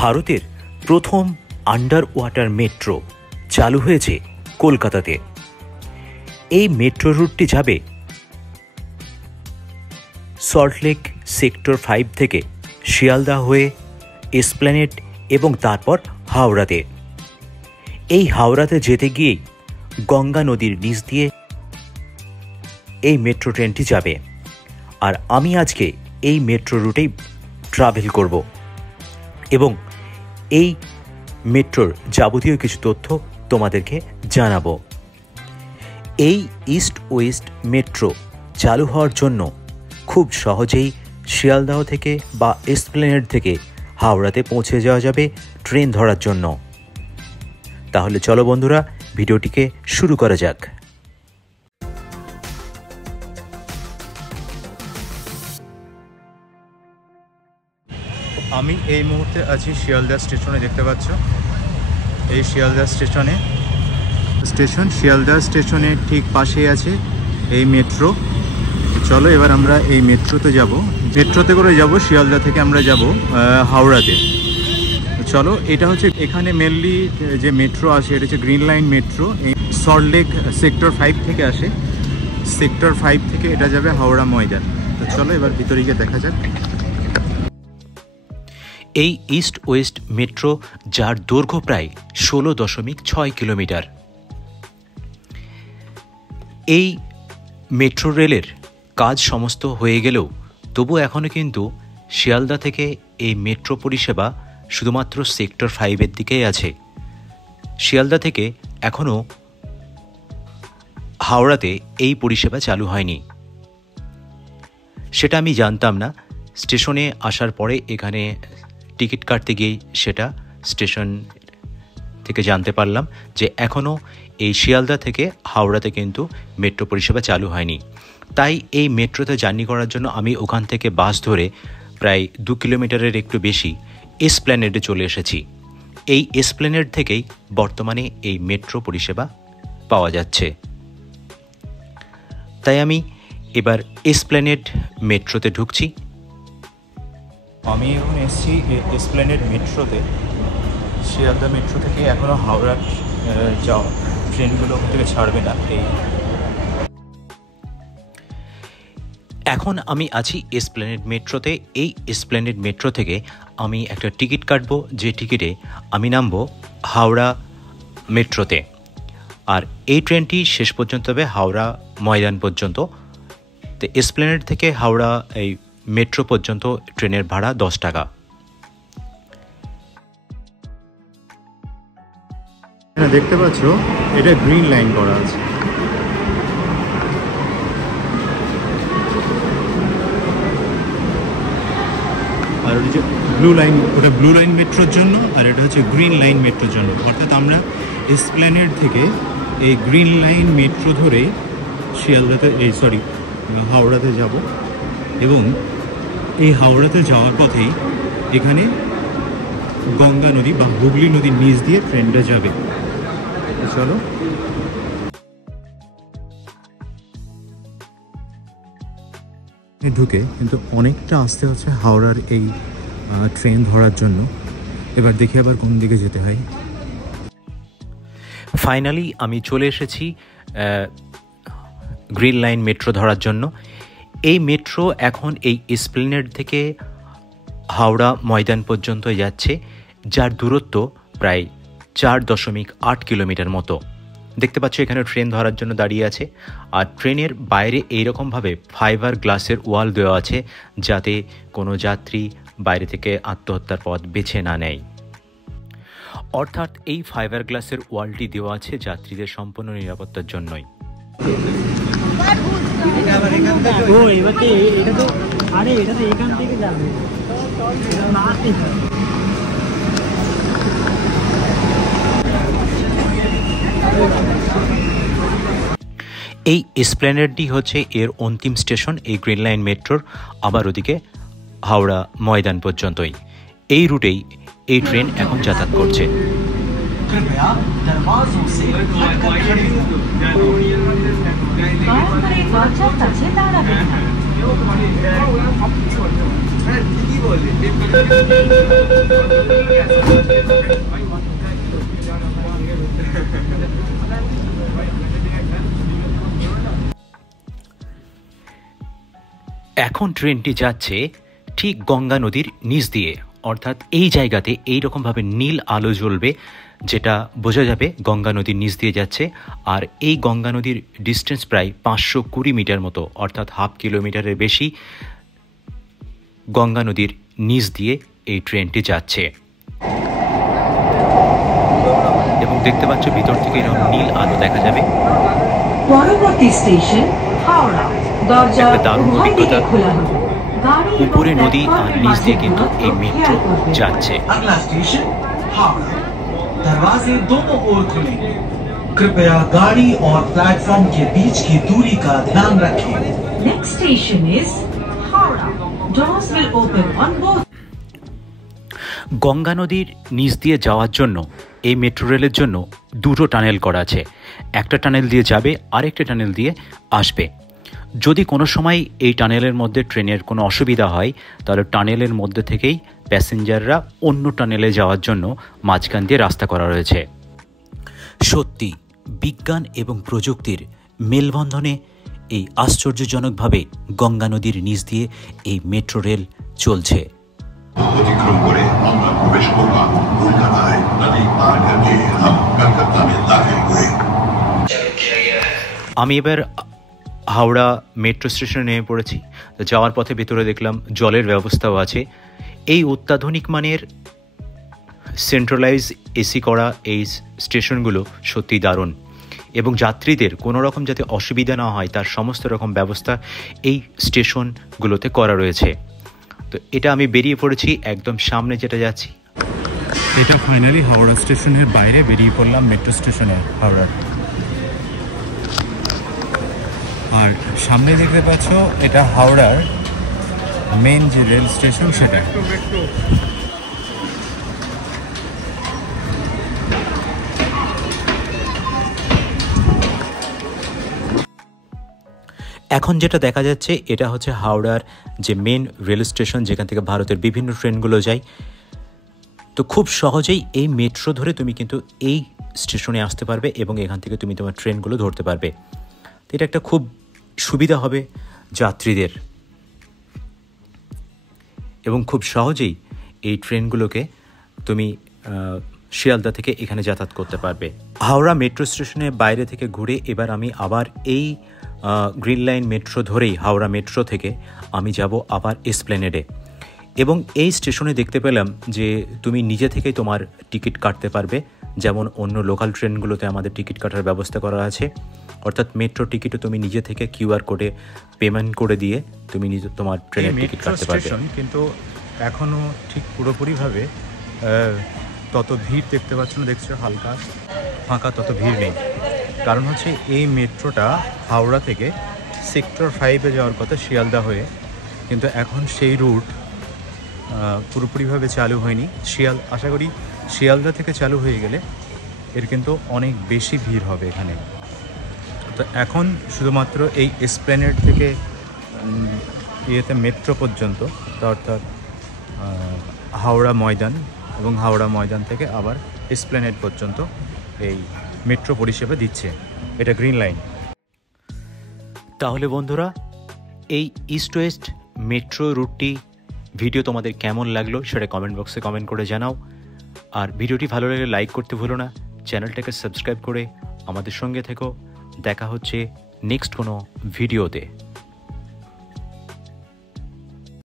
ভারতের প্রথম under water metro চালু হয়েছে কলকাতাতে। এই মেট্রো রুটটি যাবে সল্টলেক সেক্টর 5 থেকে শিয়ালদা হয়ে এসপ্ল্যানেড এবং তারপর হাওড়াতে। এই হাওড়াতে যেতে গিয়েই গঙ্গা নদীর নিচ দিয়ে এই মেট্রো ট্রেনটি যাবে। আর আমি আজকে এই মেট্রো রুটেই ট্রাভেল করব এবং এই মেট্রোর যাবতীয় কিছু তথ্য তোমাদেরকে জানাবো। এই ইস্ট ওয়েস্ট মেট্রো চালু হওয়ার জন্য খুব সহজেই শিয়ালদাহ থেকে বা এসপ্ল্যানেড থেকে হাওড়াতে পৌঁছে যাওয়া যাবে ট্রেন ধরার জন্য। তাহলে চলো বন্ধুরা, ভিডিওটিকে শুরু করা যাক। আমি এই মুহূর্তে আছি শিয়ালদা স্টেশনে। দেখতে পাচ্ছ এই শিয়ালদা শিয়ালদা স্টেশনের ঠিক পাশেই আছে এই মেট্রো। চলো এবার আমরা এই মেট্রোতে যাব। মেট্রোতে করে যাব, শিয়ালদা থেকে আমরা যাব হাওড়াতে। চলো, এটা হচ্ছে এখানে মেনলি যে মেট্রো আসে এটা হচ্ছে গ্রিন লাইন মেট্রো। এই সল্টলেক সেক্টর 5 থেকে আসে। সেক্টর 5 থেকে এটা যাবে হাওড়া ময়দান। তো চলো এবার ভিতরে গিয়ে দেখা যাক। এই ইস্ট ওয়েস্ট মেট্রো, যার দৈর্ঘ্য প্রায় 16.6 কিলোমিটার। এই মেট্রো রেলের কাজ সমস্ত হয়ে গেলেও তবু এখনও কিন্তু শিয়ালদা থেকে এই মেট্রো পরিষেবা শুধুমাত্র সেক্টর 5-এর দিকেই আছে। শিয়ালদা থেকে এখনও হাওড়াতে এই পরিষেবা চালু হয়নি। সেটা আমি জানতাম না। স্টেশনে আসার পরে এখানে টিকিট কাটতে গিয়েই সেটা স্টেশন থেকে জানতে পারলাম যে এখনও এই শিয়ালদা থেকে হাওড়াতে কিন্তু মেট্রো পরিষেবা চালু হয়নি। তাই এই মেট্রোতে জার্নি করার জন্য আমি ওখান থেকে বাস ধরে প্রায় 2 কিলোমিটারের একটু বেশি এসপ্ল্যানেডে চলে এসেছি। এই এসপ্ল্যানেড থেকেই বর্তমানে এই মেট্রো পরিষেবা পাওয়া যাচ্ছে। তাই আমি এবার এসপ্ল্যানেড মেট্রোতে ঢুকছি। আমি এখন এসেছি এসপ্ল্যানেড মেট্রোতে। শিয়ালদা মেট্রো থেকে এখনও হাওড়ার যাওয়া ট্রেনগুলো ওখান থেকে ছাড়বে না। এখন আমি আছি এসপ্ল্যানেড মেট্রোতে। এই এসপ্ল্যানেড মেট্রো থেকে আমি একটা টিকিট কাটবো, যে টিকিটে আমি নামবো হাওড়া মেট্রোতে। আর এই ট্রেনটি শেষ পর্যন্ত হবে হাওড়া ময়দান পর্যন্ত। তো এসপ্ল্যানেড থেকে হাওড়া এই মেট্রো পর্যন্ত ট্রেনের ভাড়া 10 টাকা। দেখতে পাচ্ছ এটা গ্রিন লাইন করা আছে। আর ওই যে ব্লু লাইন, ওটা ব্লু লাইন মেট্রোর জন্য, আর এটা হচ্ছে গ্রিন লাইন মেট্রোর জন্য। অর্থাৎ আমরা এসপ্ল্যানেড থেকে এই গ্রিন লাইন মেট্রো ধরে শিয়ালদাতে হাওড়াতে যাব। এবং এই হাওড়াতে যাওয়ার পথেই এখানে গঙ্গা নদী বা হুগলি নদীর নিচ দিয়ে ট্রেনটা যাবে। চলো ঢুকে কিন্তু অনেকটা আসতে হচ্ছে হাওড়ার এই ট্রেন ধরার জন্য। এবার দেখি আবার কোন দিকে যেতে হয়। ফাইনালি আমি চলে এসেছি গ্রিন লাইন মেট্রো ধরার জন্য। এই মেট্রো এখন এই এসপ্ল্যানেড থেকে হাওড়া ময়দান পর্যন্ত যাচ্ছে, যার দূরত্ব প্রায় 4.8 কিলোমিটার মতো। দেখতে পাচ্ছ এখানে ট্রেন ধরার জন্য দাঁড়িয়ে আছে। আর ট্রেনের বাইরে এইরকমভাবে ফাইবার গ্লাসের ওয়াল দেওয়া আছে, যাতে কোনো যাত্রী বাইরে থেকে আত্মহত্যার পথ বেছে না নেয়। অর্থাৎ এই ফাইবার গ্লাসের ওয়ালটি দেওয়া আছে যাত্রীদের সম্পূর্ণ নিরাপত্তার জন্যই। এই এসপ্ল্যানেডটি হচ্ছে এর অন্তিম স্টেশন এই গ্রিন লাইন মেট্রোর। আবার ওদিকে হাওড়া ময়দান পর্যন্তই এই রুটেই এই ট্রেন এখন যাতায়াত করছে। এখন ট্রেনটি যাচ্ছে ঠিক গঙ্গা নদীর নিচ দিয়ে, অর্থাৎ এই জায়গাতে এইরকমভাবে নীল আলো জ্বলবে, যেটা বোঝা যাবে গঙ্গা নদীর নিচ দিয়ে যাচ্ছে। আর এই গঙ্গা নদীর ডিস্টেন্স প্রায় 520 মিটার মতো, অর্থাৎ হাফ কিলোমিটারের বেশি গঙ্গা নদীর নিচ দিয়ে এই ট্রেনটি যাচ্ছে। এবং দেখতে পাচ্ছ ভিতর থেকে এরকম নীল আলো দেখা যাবে। পরবর্তী স্টেশন হাওড়া। দরজা উভয় দিকে খোলা হবে। উপরে নদী আর নিচ দিয়ে কিন্তু এই মেট্রো যাচ্ছে। अगला स्टेशन हावड़ा। दरवाजे दोनों ओर खुलेंगे। कृपया गाड़ी और प्लेटफॉर्म के बीच की दूरी का ध्यान रखें। Next station is Howrah. Doors will open on both. Ganga নদীর নিচ দিয়ে যাওয়ার জন্য এই মেট্রো রেলের জন্য দুটো টানেল করা আছে। একটা টানেল দিয়ে যাবে, আরেকটা টানেল দিয়ে আসবে। যদি কোনো সময় এই টানেলের মধ্যে ট্রেনের কোনো অসুবিধা হয়, তাহলে টানেলের মধ্যে থেকেই প্যাসেঞ্জাররা অন্য টানেলে যাওয়ার জন্য মাঝখান দিয়ে রাস্তা করা রয়েছে। সত্যি বিজ্ঞান এবং প্রযুক্তির মেলবন্ধনে এই আশ্চর্যজনকভাবে গঙ্গা নদীর নিচ দিয়ে এই মেট্রো রেল চলছে। অতিক্রম করে আমরা প্রবেশ করলাম কলকাতায়। নদী পার করকে हम कलकत्ता में दाखिल हुए। আমি এবার হাওড়া মেট্রো স্টেশনে নেমে পড়েছি। তো যাওয়ার পথে ভেতরে দেখলাম জলের ব্যবস্থাও আছে। এই অত্যাধুনিক মানের সেন্ট্রালাইজ এসি করা এই স্টেশনগুলো সত্যি দারুণ, এবং যাত্রীদের কোনো রকম যাতে অসুবিধা না হয় তার সমস্ত রকম ব্যবস্থা এই স্টেশনগুলোতে করা রয়েছে। তো এটা আমি বেরিয়ে পড়েছি একদম সামনে যেটা যাচ্ছি। এটা ফাইনালি হাওড়া স্টেশনের বাইরে বেরিয়ে পড়লাম, মেট্রো স্টেশনে হাওড়ার। আর সামনে দেখতে পাচ্ছ এটা হাওড়ার মেন যে রেল স্টেশন সেটা। এখন যেটা দেখা যাচ্ছে এটা হচ্ছে হাওড়ার যে মেন রেল স্টেশন, যেখান থেকে ভারতের বিভিন্ন ট্রেনগুলো যায়। তো খুব সহজেই এই মেট্রো ধরে তুমি কিন্তু এই স্টেশনে আসতে পারবে এবং এখান থেকে তুমি তোমার ট্রেনগুলো ধরতে পারবে। তো এটা একটা খুব সুবিধা হবে যাত্রীদের, এবং খুব সহজেই এই ট্রেনগুলোকে তুমি শিয়ালদা থেকে এখানে যাতায়াত করতে পারবে। হাওড়া মেট্রো স্টেশনের বাইরে থেকে ঘুরে এবার আমি আবার এই গ্রিন লাইন মেট্রো ধরেই হাওড়া মেট্রো থেকে আমি যাব আবার এসপ্ল্যানেডে। এবং এই স্টেশনে দেখতে পেলাম যে তুমি নিজে থেকেই তোমার টিকিট কাটতে পারবে, যেমন অন্য লোকাল ট্রেনগুলোতে আমাদের টিকিট কাটার ব্যবস্থা করা আছে। অর্থাৎ মেট্রো টিকিটও তুমি নিজে থেকে কিউআর কোডে পেমেন্ট করে দিয়ে তুমি নিজে তোমার ট্রেনের টিকিট কাটতে পারবে। কিন্তু এখনও ঠিক পুরোপুরিভাবে তত ভিড় দেখতে পাচ্ছ না, দেখছো হালকা ফাঁকা, তত ভিড় নেই। কারণ হচ্ছে এই মেট্রোটা হাওড়া থেকে সেক্টর 5-এ যাওয়ার কথা শিয়ালদা হয়ে, কিন্তু এখন সেই রুট পুরোপুরিভাবে চালু হয়নি। আশা করি শিয়ালদা থেকে চালু হয়ে গেলে এর কিন্তু অনেক বেশি ভিড় হবে এখানে। তো এখন শুধুমাত্র এই এসপ্ল্যানেড থেকে মেট্রো পর্যন্ত, অর্থাৎ হাওড়া ময়দান এবং হাওড়া ময়দান থেকে আবার এসপ্ল্যানেড পর্যন্ত এই মেট্রো পরিষেবা দিচ্ছে। এটা গ্রিন লাইন। তাহলে বন্ধুরা, এই ইস্ট ওয়েস্ট মেট্রো রুটটি ভিডিও তোমাদের কেমন লাগলো সেটা কমেন্ট বক্সে কমেন্ট করে জানাও। আর ভিডিওটি ভালো লাগলে লাইক করতে ভুলো না, চ্যানেলটাকে সাবস্ক্রাইব করে আমাদের সঙ্গে থেকো। দেখা হচ্ছে নেক্সট কোনো ভিডিওতে।